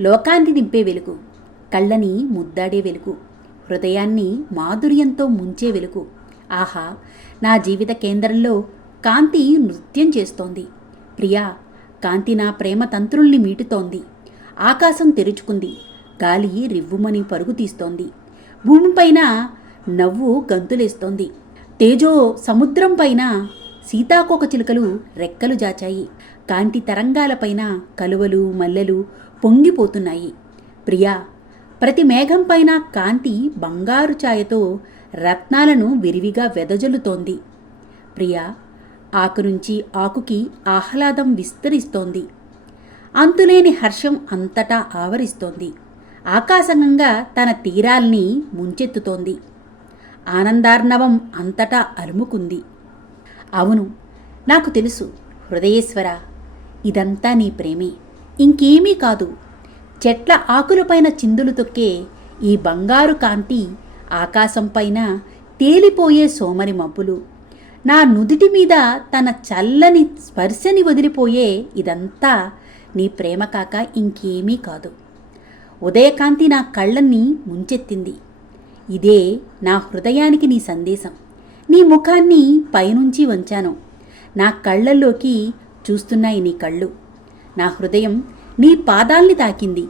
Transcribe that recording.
లోకాన్ని నింపే వెలుగు కళ్ళని ముద్దాడే వెలుగు హృదయాన్ని మాధుర్యంతో ముంచే వెలుగు. ఆహా నా జీవిత కేంద్రంలో కాంతి నృత్యం చేస్తోంది. ప్రియా కాంతి నా ప్రేమ తంత్రుల్ని మీటుతోంది. ఆకాశం తెరుచుకుంది గాలి రివ్వుమని పరుగు తీస్తోంది. భూమిపైన నవ్వు గంతులేస్తోంది. తేజో సముద్రం పైన సీతాకోక చిలుకలు రెక్కలు జాచాయి. కాంతి తరంగాలపైన కలువలు మల్లెలు పొంగిపోతున్నాయి. ప్రియా ప్రతి మేఘం పైన కాంతి బంగారు ఛాయతో రత్నాలను విరివిగా వెదజల్లుతోంది. ప్రియా ఆకు నుంచి ఆకుకి ఆహ్లాదం విస్తరిస్తోంది. అంతులేని హర్షం అంతటా ఆవరిస్తోంది. ఆకాశంగా తన తీరాల్ని ముంచెత్తుతోంది. ఆనందార్ణవం అంతటా అలుముకుంది. అవును నాకు తెలుసు. హృదయేశ్వర ఇదంతా నీ ప్రేమే. ఇంకేమీ కాదు. చెట్ల ఆకులపైన చిందులు తొక్కే ఈ బంగారు కాంతి ఆకాశంపైన తేలిపోయే సోమరి మబ్బులు. నా నుదిటి మీద తన చల్లని స్పర్శని వదిలిపోయే ఇదంతా నీ ప్రేమ కాక ఇంకేమీ కాదు. ఉదయకాంతి నా కళ్ళన్ని ముంచెత్తింది. ఇదే నా హృదయానికి నీ సందేశం. నీ ముఖాన్ని పైనుంచి వంచాను. నా కళ్ళల్లోకి చూస్తున్నాయి నీ కళ్ళు. నా హృదయం నీ పాదాల్ని తాకింది.